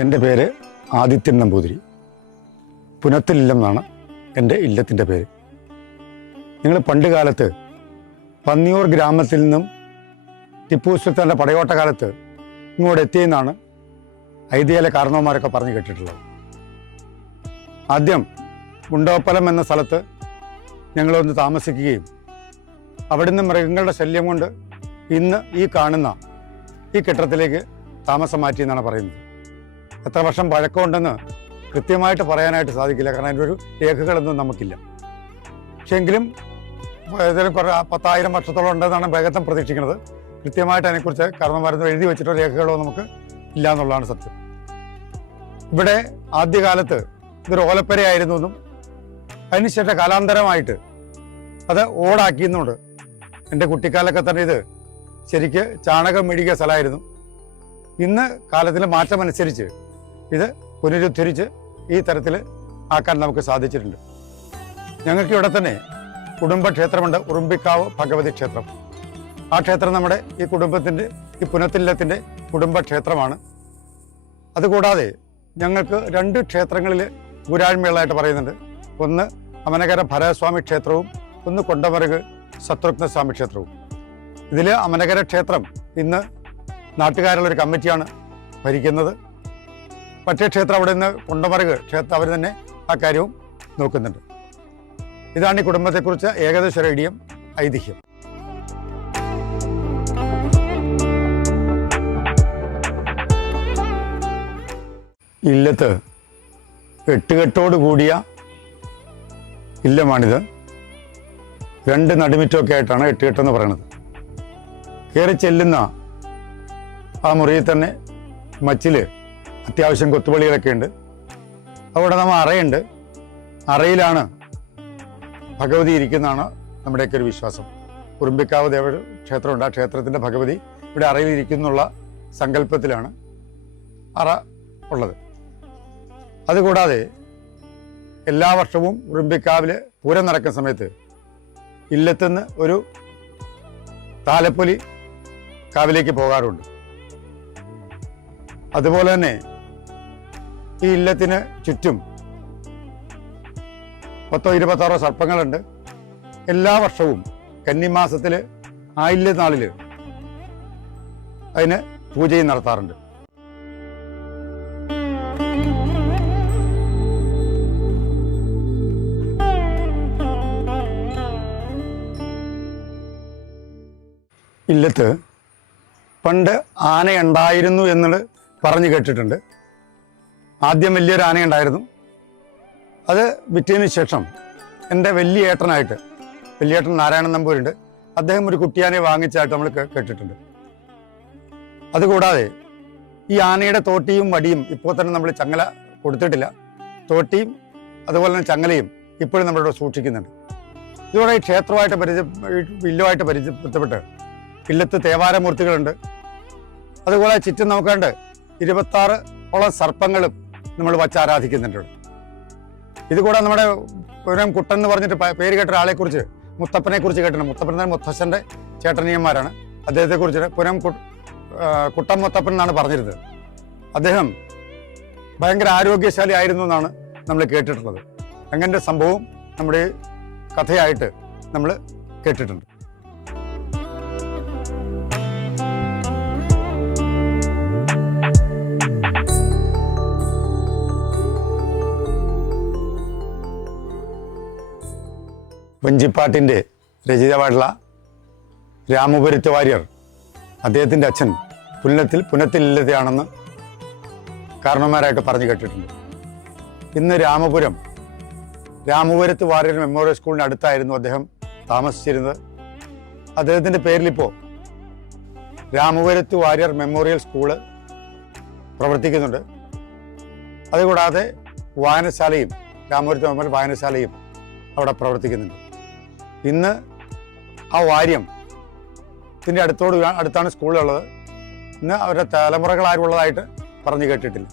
എന്റെ പേര് ആദിത്യൻ നമ്പൂതിരി. പുനത്തിലില്ലെന്നാണ് എന്റെ ഇല്ലത്തിന്റെ പേര്. നിങ്ങൾ പണ്ട് കാലത്ത് പന്നിയൂർ ഗ്രാമത്തിൽ നിന്നും ടിപ്പു സുൽത്താന്റെ പടയോട്ട കാലത്ത് ഇങ്ങോട്ട് എത്തിയെന്നാണ് ഐതിഹ്യ കാരണവന്മാരൊക്കെ പറഞ്ഞു കേട്ടിട്ടുള്ളത്. ആദ്യം ഗുണ്ടോപ്പലം എന്ന സ്ഥലത്ത് ഞങ്ങളൊന്ന് താമസിക്കുകയും അവിടുന്ന് മൃഗങ്ങളുടെ ശല്യം കൊണ്ട് ഇന്ന് ഈ കാണുന്ന ഈ കെട്ടിടത്തിലേക്ക് താമസം മാറ്റി എന്നാണ് പറയുന്നത്. എത്ര വർഷം പഴക്കമുണ്ടെന്ന് കൃത്യമായിട്ട് പറയാനായിട്ട് സാധിക്കില്ല. കാരണം അതിന്റെ ഒരു രേഖകളൊന്നും നമുക്കില്ല. പക്ഷേ എങ്കിലും ഏതായാലും കുറേ പത്തായിരം വർഷത്തോളം ഉണ്ടെന്നാണ് വേഗത്തം പ്രതീക്ഷിക്കുന്നത്. കൃത്യമായിട്ട് അതിനെക്കുറിച്ച് കാരണവന്മാരൊന്നും എഴുതി വെച്ചിട്ടോ രേഖകളോ നമുക്ക് ഇല്ല എന്നുള്ളതാണ് സത്യം. ഇവിടെ ആദ്യകാലത്ത് ഇതൊരു ഓലപ്പരയായിരുന്നു എന്നും അതിനുശേഷം കാലാന്തരമായിട്ട് അത് ഓടാക്കി ഓടാക്കിയെന്നുണ്ട് എന്റെ കുട്ടിക്കാലൊക്കെ തന്നെ ഇത് ശരിക്ക് ചാണകം മെഴുകിയ സ്ഥലമായിരുന്നു. ഇന്ന് കാലത്തിലെ മാറ്റമനുസരിച്ച് ഇത് പുനരുദ്ധരിച്ച് ഈ തരത്തിൽ ആക്കാൻ നമുക്ക് സാധിച്ചിട്ടുണ്ട്. ഞങ്ങൾക്ക് ഇവിടെ തന്നെ കുടുംബക്ഷേത്രമുണ്ട് ഉറുമ്പിക്കാവ് ഭഗവതി ക്ഷേത്രം. ആ ക്ഷേത്രം നമ്മുടെ ഈ കുടുംബത്തിന്റെ ഈ പുനത്തില്ലത്തിന്റെ കുടുംബക്ഷേത്രമാണ്. അതുകൂടാതെ ഞങ്ങൾക്ക് രണ്ട് ക്ഷേത്രങ്ങളിൽ ഗുരാഴ്മയുള്ളതായിട്ട് പറയുന്നുണ്ട്. ഒന്ന് അമനകര ഭരതസ്വാമി ക്ഷേത്രവും ഒന്ന് കൊണ്ടമരക് ശത്രുഘ്ന സ്വാമി ക്ഷേത്രവും. ഇതിൽ അമനകര ക്ഷേത്രം ഇന്ന് നാട്ടുകാരുള്ളൊരു കമ്മിറ്റിയാണ് ഭരിക്കുന്നത്. മറ്റേ ക്ഷേത്രം അവിടെ നിന്ന് കൊണ്ടമറുക ക്ഷേത്രം അവർ തന്നെ ആ കാര്യവും നോക്കുന്നുണ്ട്. ഇതാണ് ഈ കുടുംബത്തെക്കുറിച്ച് ഏകദേശ റേഡിയം ഐതിഹ്യം. ഇല്ലത്ത് എട്ടുകെട്ടോട് കൂടിയ ഇല്ലമാണിത്. രണ്ട് നടുമിറ്റമൊക്കെ ആയിട്ടാണ് എട്ടുകെട്ടെന്ന് പറയണത്. കയറി ചെല്ലുന്ന ആ മുറിയിൽ തന്നെ മച്ചിൽ അത്യാവശ്യം കൊത്തുപള്ളികളൊക്കെ ഉണ്ട്. അവിടെ നമ്മൾ അറയുണ്ട്. അറയിലാണ് ഭഗവതി ഇരിക്കുന്നതാണ് നമ്മുടെയൊക്കെ ഒരു വിശ്വാസം. ഉറുമ്പിക്കാവ് ദേവ ക്ഷേത്രമുണ്ട്. ആ ക്ഷേത്രത്തിന്റെ ഭഗവതി ഇവിടെ അറയിൽ ഇരിക്കുന്നുള്ള സങ്കല്പത്തിലാണ് അറ ഉള്ളത്. അതുകൂടാതെ എല്ലാ വർഷവും ഉറുമ്പിക്കാവിൽ പൂരം നടക്കുന്ന സമയത്ത് ഇല്ലത്തുനിന്ന് ഒരു താലപ്പൊലി കാവിലേക്ക് പോകാറുണ്ട്. അതുപോലെ തന്നെ ഈ ഇല്ലത്തിന് ചുറ്റും പത്തോ ഇരുപത്താറോ സർപ്പങ്ങളുണ്ട്. എല്ലാ വർഷവും കന്നിമാസത്തിൽ ആയില്യ നാളിൽ അതിന് പൂജയും നടത്താറുണ്ട്. ഇല്ലത്ത് പണ്ട് ആനയുണ്ടായിരുന്നു എന്നത് പറഞ്ഞു കേട്ടിട്ടുണ്ട്. ആദ്യം വലിയൊരു ആനയുണ്ടായിരുന്നു. അത് വിറ്റതിന് ശേഷം എന്റെ വലിയ ഏട്ടനായിട്ട് വലിയേട്ടൻ നാരായണൻ നമ്പൂരുണ്ട് അദ്ദേഹം ഒരു കുട്ടിയാനെ വാങ്ങിച്ചായിട്ട് നമ്മൾ കേട്ടിട്ടുണ്ട്. അതുകൂടാതെ ഈ ആനയുടെ തോട്ടിയും വടിയും ഇപ്പോൾ തന്നെ നമ്മൾ ചങ്ങല കൊടുത്തിട്ടില്ല. തോട്ടിയും അതുപോലെ തന്നെ ചങ്ങലയും ഇപ്പോഴും നമ്മളിവിടെ സൂക്ഷിക്കുന്നുണ്ട്. ഇതോടെ ഈ ക്ഷേത്രമായിട്ട് പരിചയ വില്ലുമായിട്ട് പരിചയപ്പെട്ട് ഇല്ലത്ത് തേവാരമൂർത്തികളുണ്ട്. അതുപോലെ ചുറ്റും നോക്കാണ്ട് ഇരുപത്താറ് ഓളം സർപ്പങ്ങളും നമ്മൾ വച്ച് ആരാധിക്കുന്നുണ്ട്. ഇവിടെ. നമ്മുടെ പുരം കുട്ടൻ എന്ന് പറഞ്ഞിട്ട് പേര് കേട്ട ഒരാളെ കുറിച്ച് മുത്തപ്പനെ കുറിച്ച് കേട്ടിട്ടുണ്ട് മുത്തപ്പൻ മുത്തശ്ശന്റെ ചേട്ടനിയന്മാരാണ്. അദ്ദേഹത്തെ കുറിച്ച് പുരം കുട്ടൻ മുത്തപ്പൻ എന്നാണ് പറഞ്ഞിരുന്നത്. അദ്ദേഹം ഭയങ്കര ആരോഗ്യശാലി ആയിരുന്നു എന്നാണ് നമ്മൾ കേട്ടിട്ടുള്ളത്. അങ്ങനെ സംഭവം നമ്മുടെ കഥയായിട്ട് നമ്മൾ കേട്ടിട്ടുണ്ട്. വഞ്ചിപ്പാട്ടിന്റെ രചിതാവായിട്ടുള്ള രാമപുരത്ത് വാര്യർ അദ്ദേഹത്തിന്റെ അച്ഛൻ പുന്നത്തിൽ പുനത്തിലില്ലതയാണെന്ന് കാരണവന്മാരായിട്ട് പറഞ്ഞു കേട്ടിട്ടുണ്ട്. ഇന്ന് രാമപുരം രാമപുരത്ത് വാര്യർ മെമ്മോറിയൽ സ്കൂളിന് അടുത്തായിരുന്നു അദ്ദേഹം താമസിച്ചിരുന്നത്. അദ്ദേഹത്തിന്റെ പേരിലിപ്പോൾ രാമപുരത്ത് വാര്യർ മെമ്മോറിയൽ സ്കൂൾ പ്രവർത്തിക്കുന്നുണ്ട്. അതുകൂടാതെ വായനശാലയും രാമപുരത്ത് മെമ്മോറിയൽ വായനശാലയും അവിടെ പ്രവർത്തിക്കുന്നുണ്ട്. ഇന്ന് ആ വാര്യം ഇതിന്റെ അടുത്തോട് അടുത്താണ് സ്കൂളുള്ളത്. ഇന്ന് അവരുടെ ഉള്ളതായിട്ട് പറഞ്ഞു കേട്ടിട്ടില്ല.